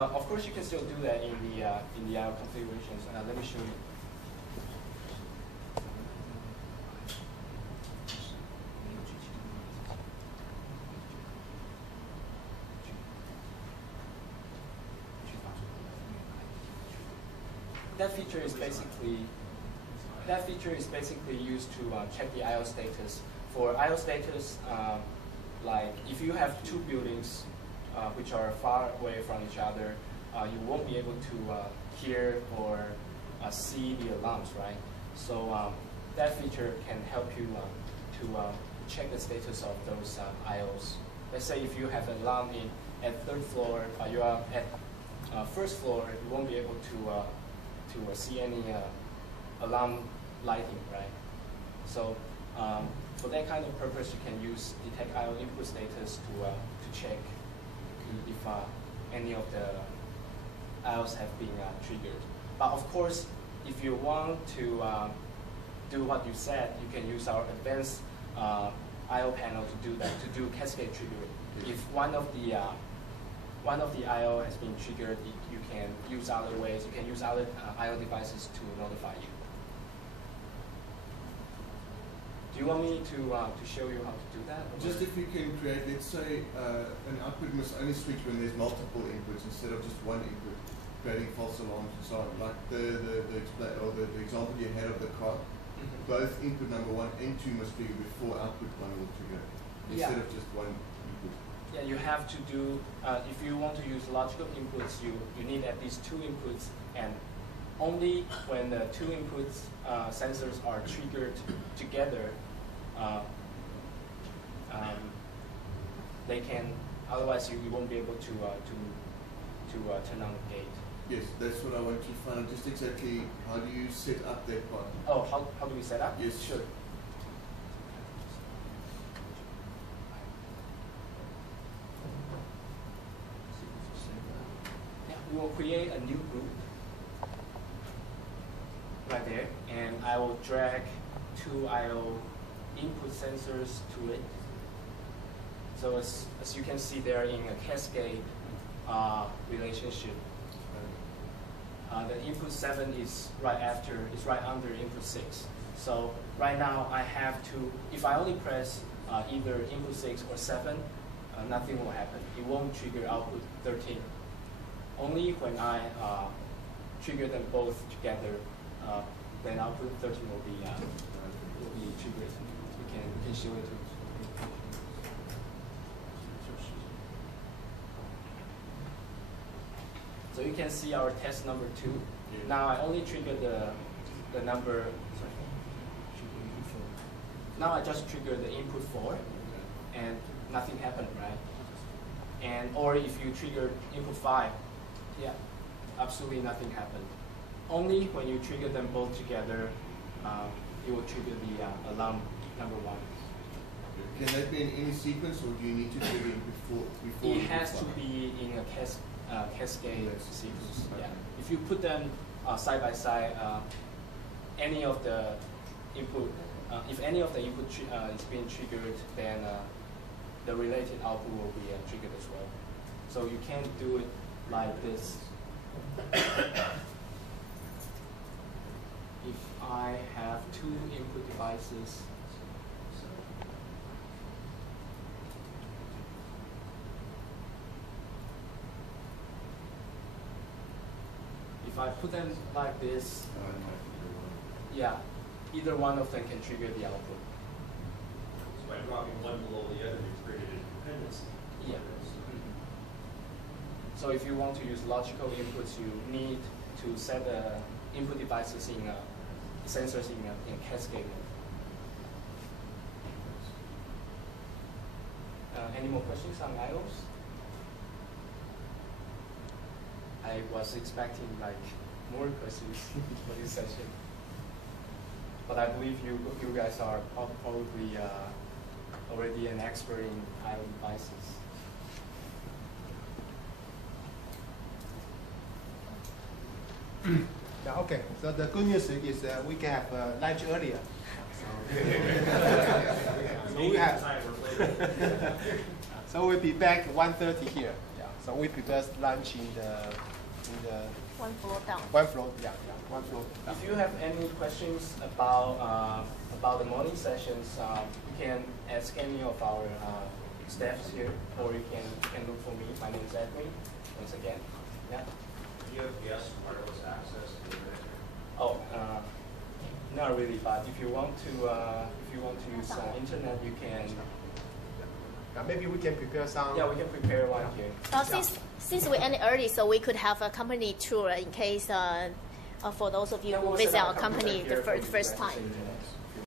Of course, you can still do that in the IO configurations. Let me show you. That feature is basically used to check the IO status. For IO status, like if you have two buildings which are far away from each other, you won't be able to hear or see the alarms, right? So that feature can help you to check the status of those IOs. Let's say if you have an alarm at third floor, you are at first floor, you won't be able to see any alarm lighting, right? So for that kind of purpose, you can use detect IO input status to check if any of the IOs have been triggered. But of course, if you want to do what you said, you can use our advanced IO panel to do that, to do cascade triggering. If one of the IO has been triggered, you can use other ways. You can use other IO devices to notify you. Do you want me to show you how to do that? Just if you can create, let's say, an output must only switch when there's multiple inputs instead of just one input, creating false alarms and so on. Like the example you had of the car, both input number 1 and 2 must trigger before output 1 will trigger, instead of just one input. Yeah, you have to do, if you want to use logical inputs, you need at least 2 inputs, and only when the 2 inputs sensors are triggered together, they can, otherwise you won't be able to turn on the gate. Yes, that's what I want to find out. Just exactly how do you set up that part? Oh, how do we set up? Yes. Sure. Yeah, we will create a new group right there, and I will drag 2 IO input sensors to it. So as you can see, they're in a cascade relationship. The input 7 is right under input 6. So right now I have to, if I only press either input 6 or 7, nothing will happen. It won't trigger output 13. Only when I trigger them both together, then output 13 will be triggered. We can show it to you. So you can see our test number 2. Yeah. Now I only triggered the number. Sorry. Now I just triggered the input 4, and nothing happened, right? And or if you trigger input 5, yeah, absolutely nothing happened. Only when you trigger them both together, it will trigger the alarm number 1. Can that be in any sequence, or do you need to trigger it before? It has to be in a cascade sequence. Okay. Yeah. If you put them side by side, any of the input, if any of the input is being triggered, then the related output will be triggered as well. So you can't do it like this. If I have 2 input devices, if I put them like this, yeah, either one of them can trigger the output. So by dropping one below the other, you created independence. Yeah. So if you want to use logical inputs, you need to set the input devices in sensors in cascade mode. Any more questions on IOs? I was expecting like more questions for this session, but I believe you guys are probably already an expert in IO devices. Yeah, okay. So the good news is we can have lunch earlier. So we have. So we'll be back 1:30 here. Yeah. So we prepare lunch in the One floor down. one floor. Yeah, one floor. Down. If you have any questions about the morning sessions, you can ask any of our staffs here, or you can look for me. My name is Edwin. Once again, yeah. Do you have guest wireless access to the internet? Oh, not really. But if you want to use internet, you can. Maybe we can prepare some. Yeah, we can prepare one here. Since we ended early, so we could have a company tour in case for those of you who visit our company the first time.